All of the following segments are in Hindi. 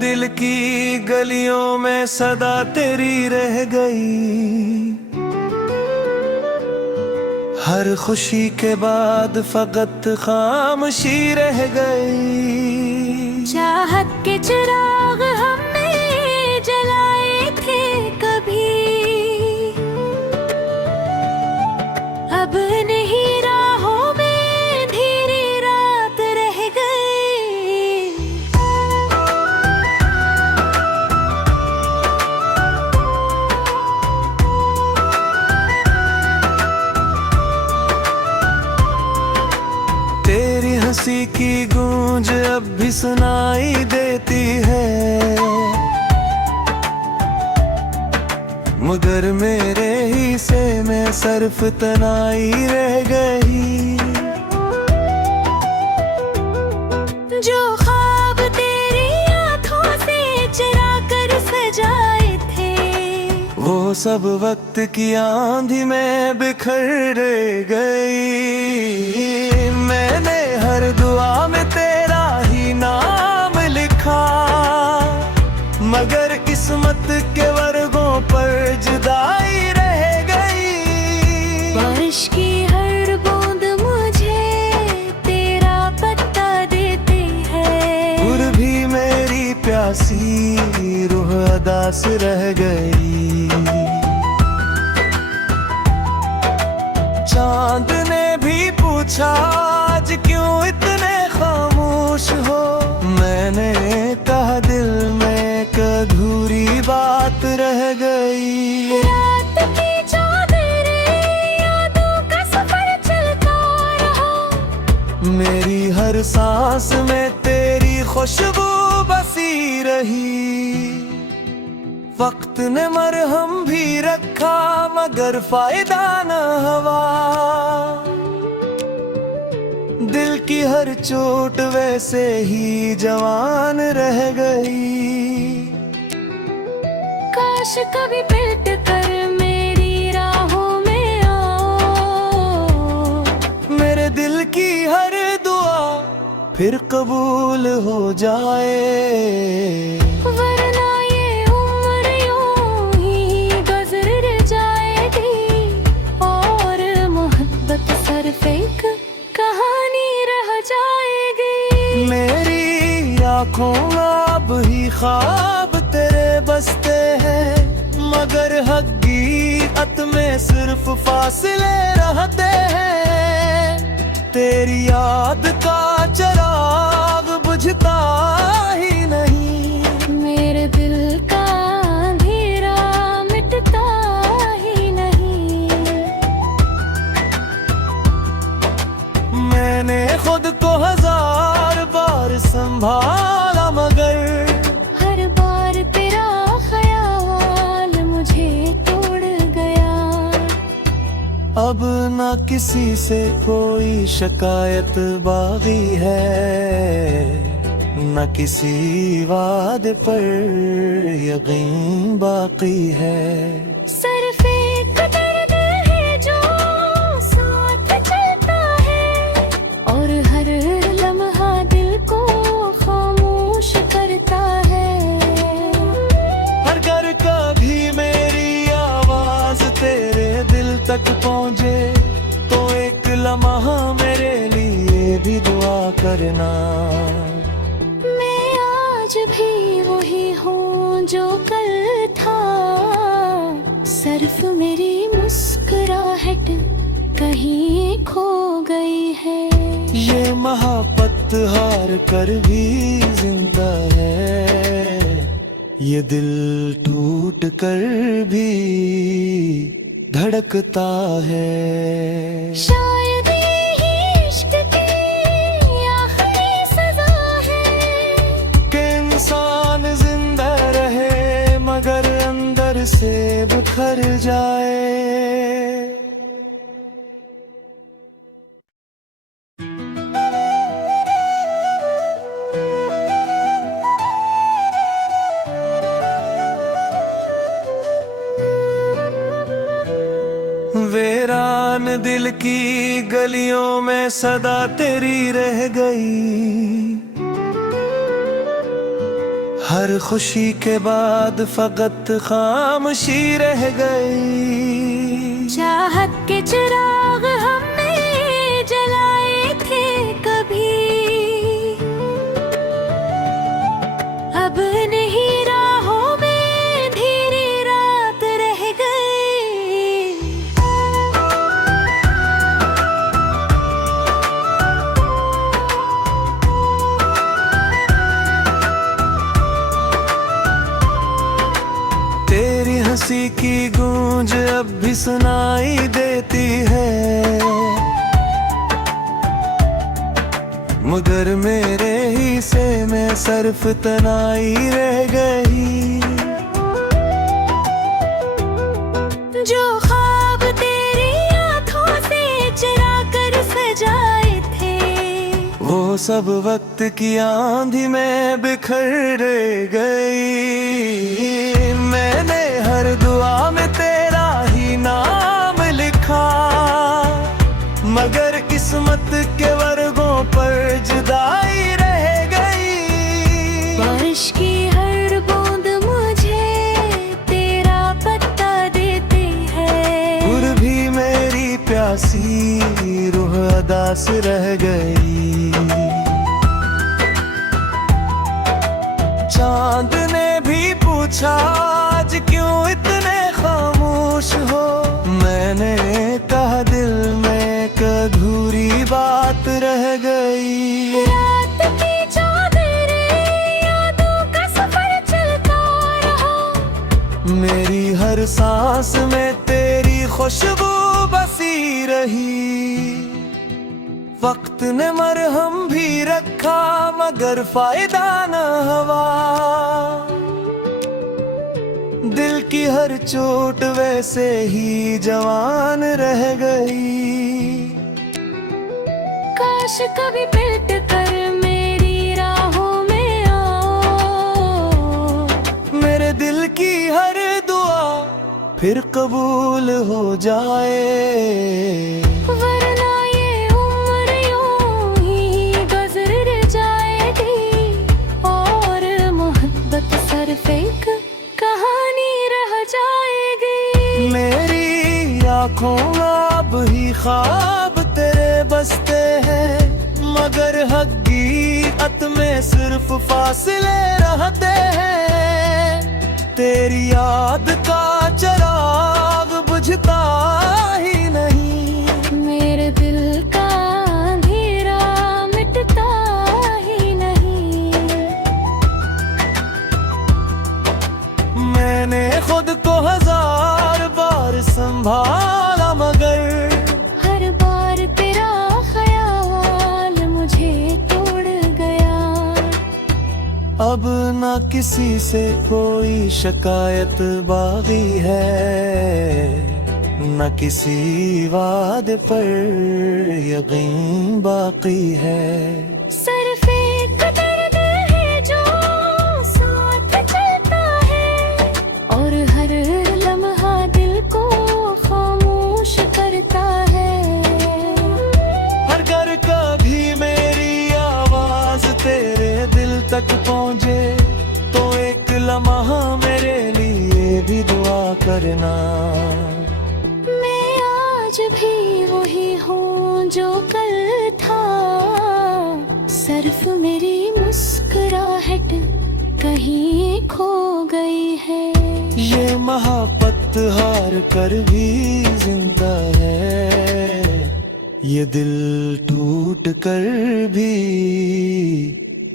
दिल की गलियों में सदा तेरी रह गई। हर खुशी के बाद फकत खामोशी रह गई। चाहत के चिराग हमने जलाए थे कभी, अब नहीं राहों में धीरे रात रह गई। तेरी हंसी की गूंज अब भी सुनाई देती है, मगर मेरे हिस्से में सिर्फ तनाई रह गई। जो ख्वाब तेरी आंखों से चुरा कर सजाए थे, वो सब वक्त की आंधी में बिखर गई। मैंने हर दुआ में तेरा ही नाम लिखा, मगर किस्मत के वर्गों पर जुदाई रह गई। बारिश की हर बूंद मुझे तेरा पता देती है, फिर भी मेरी प्यासी रूह अदास रह गई। चांद ने भी पूछा आज क्यों इतने खामोश हो, मैंने कहा दिल में एक अधूरी बात रह गई। रात की चादरें यादों का सफर चलता रहा, मेरी हर सांस में तेरी खुशबू बसी रही। वक्त ने मरहम भी रखा मगर फायदा न हुआ, दिल की हर चोट वैसे ही जवान रह गई। काश कभी पलट कर मेरी राहों में आओ, मेरे दिल की हर दुआ फिर कबूल हो जाए। वरना ये उम्र यूं ही गुजर जाएगी, और मोहब्बत सिर्फ एक कहानी रह जाएगी। मेरी आँखों में अब ही ख्वाब तेरे बसते हैं, मगर हकीकत में सिर्फ फासले रहते हैं। तेरी याद का चिराग बुझता ही नहीं, मेरे दिल का अंधेरा मिटता ही नहीं। मैंने खुद को हजार बार संभाला, मगर हर बार तेरा ख्याल मुझे तोड़ गया। अब न किसी से कोई शिकायत बाकी है, न किसी वादे पर यकीन बाकी है। सिर्फ एक दर्द है जो साथ चलता है, और हर लम्हा दिल को खामोश करता है। हर घर का भी मेरी आवाज तेरे दिल तक पहुँचे, तो एक लम्हा मेरे लिए भी दुआ करना। मैं आज भी वही हूँ जो कल था, सिर्फ मेरी मुस्कुराहट कहीं खो गई है। ये मोहब्बत हार कर भी जिंदा है, ये दिल टूट कर भी धड़कता है। शायद यही इश्क की आखिरी सजा है, कि इंसान जिंदा रहे मगर अंदर से बिखर जाए। वीरान दिल की गलियों में सदा तेरी रह गई। हर खुशी के बाद फकत खामोशी रह गई। चाहत के चिराग हमने जलाए थे कभी, अब नहीं राहों में धीरे रात रह गई। तेरी हंसी की गूंज अब भी सुनाई देती है, मगर मेरे हिस्से में सिर्फ तनाई रह गई। जो ख्वाब तेरी आंखों से चुरा कर सजाए थे, वो सब वक्त की आंधी में बिखर गई। मैंने हर दुआ में तेरा ही नाम लिखा, मगर किस्मत के वर्गों पर जुदाई रह गई। बारिश की हर बूंद मुझे तेरा पता देती है, और भी मेरी प्यासी रूह अदास रह गई। चांद ने भी पूछा आज क्यों इतने खामोश हो, मैंने कहा दिल में एक अधूरी बात रह गई। रात की चादरें यादों का सफर चलता रहा, मेरी हर सांस में तेरी खुशबू बसी रही। वक्त ने मरहम भी रखा मगर फायदा न हुआ, दिल की हर चोट वैसे ही जवान रह गई। काश कभी पिलट कर मेरी राहों में आओ, मेरे दिल की हर दुआ फिर कबूल हो जाए। वरना ये उम्र यूं ही गुजर जाएगी, और मोहब्बत सिर्फ एक कहानी रह जाएगी। मेरी आँखों में अब ही ख्वाब तेरे बसते हैं, मगर हकीकत में सिर्फ फासले रहते हैं। तेरी याद का चिराग बुझता ही नहीं, मेरे दिल का अंधेरा मिटता ही नहीं। मैंने खुद को हजार बार संभाला, मगर हर बार तेरा ख्याल मुझे तोड़ गया। अब न किसी से कोई शिकायत बाकी है, न किसी वादे पर यकीन बाकी है। सिर्फ एक दर्द है जो साथ चलता है, और हर लम्हा दिल को खामोश करता है। हर घर का भी मेरी आवाज तेरे दिल तक पहुँचे, तो एक लम्हा मेरे लिए भी दुआ करना। मैं आज भी वही हूँ जो कल था, सिर्फ मेरी मुस्कुराहट कहीं खो गई है। ये मोहब्बत हार कर भी जिंदा है, ये दिल टूट कर भी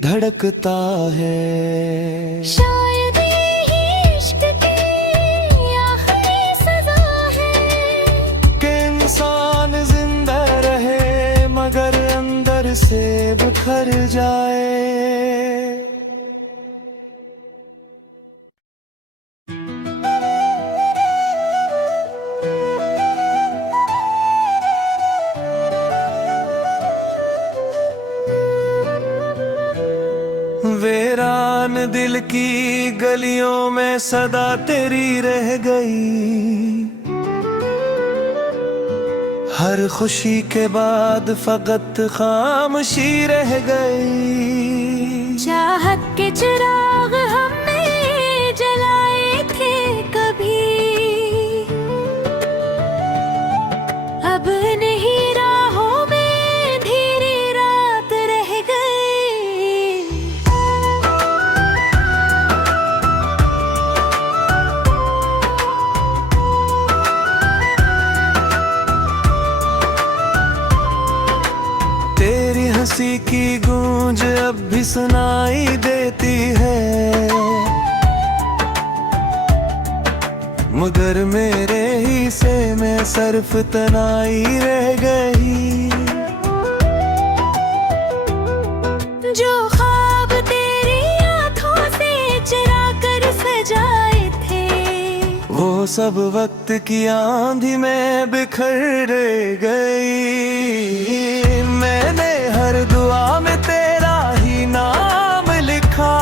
धड़कता है। शायद यही इश्क की आखिरी सजा है, कि इंसान जिंदा रहे मगर अंदर से बिखर जाए। वीरान दिल की गलियों में सदा तेरी रह गई। हर खुशी के बाद फकत खामोशी रह गई। चाहत के चिराग हमने जलाए थे कभी, अब नहीं राहों में धीरे रात रह गई। तेरी हंसी की गूंज अब भी सुनाई देती है, मगर मेरे हिस्से में सिर्फ तनाई रह गई। जो ख्वाब तेरी आंखों से चुरा कर सजाए थे, वो सब वक्त की आंधी में बिखर गई। मैंने हर दुआ में तेरा ही नाम लिखा,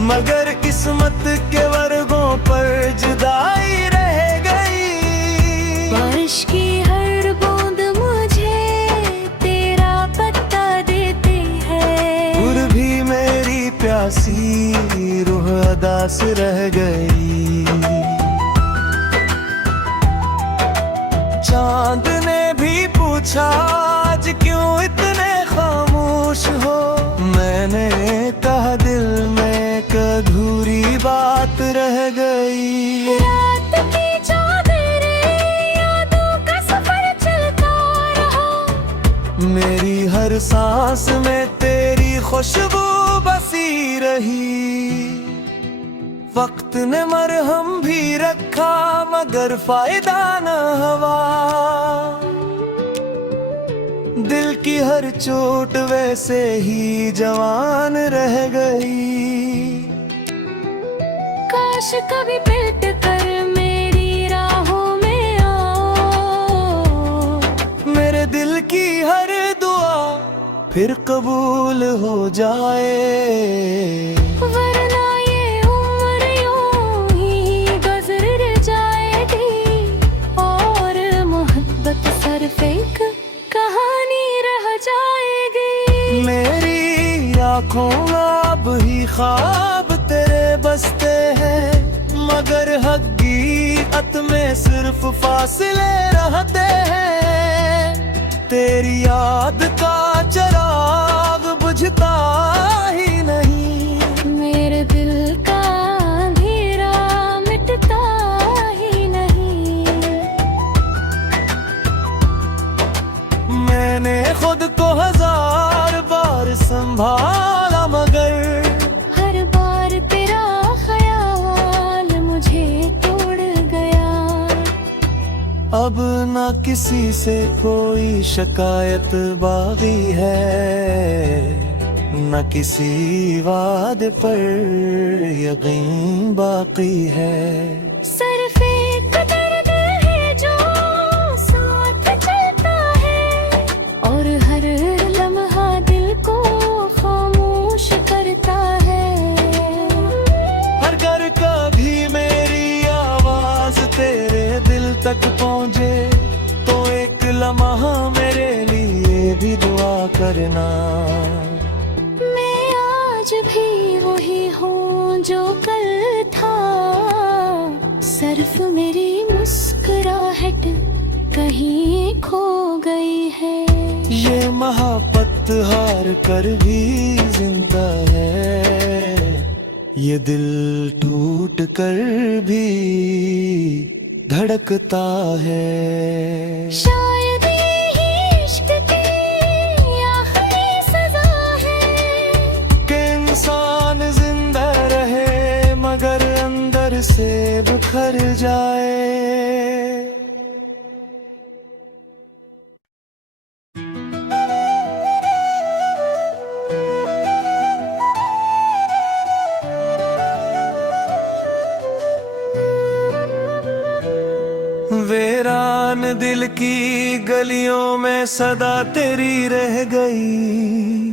मगर किस्मत के वर्गों पर जुदाई रह गई। बारिश की हर बूंद मुझे तेरा पता देती है, और भी मेरी प्यासी रूह अदास रह गई। चांद ने भी पूछा आज क्यों इतने खामोश हो, मैंने कहा दिल में एक अधूरी बात रह गई। रात की चादरें यादों का सफर चलता रहा, मेरी हर सांस में तेरी खुशबू बसी रही। वक्त ने मरहम भी रखा मगर फायदा न हुआ, दिल की हर चोट वैसे ही जवान रह गई। काश कभी पलट कर मेरी राहों में आओ, मेरे दिल की हर दुआ फिर कबूल हो जाए। वरना ये उम्र यूं ही गुजर जाएगी, और मोहब्बत सिर्फ एक कहानी रह जाएगी। मेरी आँखों अब ही ख्वाब तेरे बसते हैं, मगर हकीकत में सिर्फ फासले रहते हैं। तेरी याद का चिराग बुझता ही नहीं, मेरे दिल का अंधेरा मिटता ही नहीं। मैंने खुद को हजार बार संभाला, मगर हर बार तेरा ख्याल मुझे तोड़ गया। अब न किसी से कोई शिकायत बाकी है, न किसी वादे पर यकीन बाकी है। सिर्फ एक दर्द है जो साथ चलता है, और हर लम्हा दिल को खामोश करता है। हर घर कभी मेरी आवाज तेरे दिल तक पहुँचे, तो एक लम्हा मेरे लिए भी दुआ करना। मैं आज भी वही हूँ जो कल था, सिर्फ मेरी मुस्कुराहट कहीं खो गई है। ये मोहब्बत हार कर भी जिंदा है, ये दिल टूट कर भी धड़कता है। शायद यही इश्क की आखिरी सजा है, कि इंसान जिंदा रहे मगर अंदर से बिखर जाए। वीरान दिल की गलियों में सदा तेरी रह गई,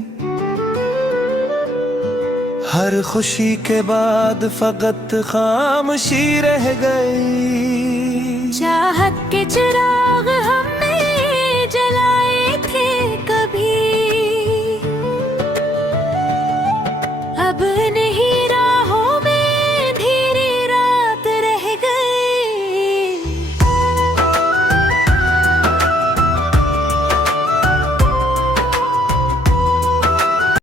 हर खुशी के बाद फकत खामोशी रह गई। चाहत के चिराग हम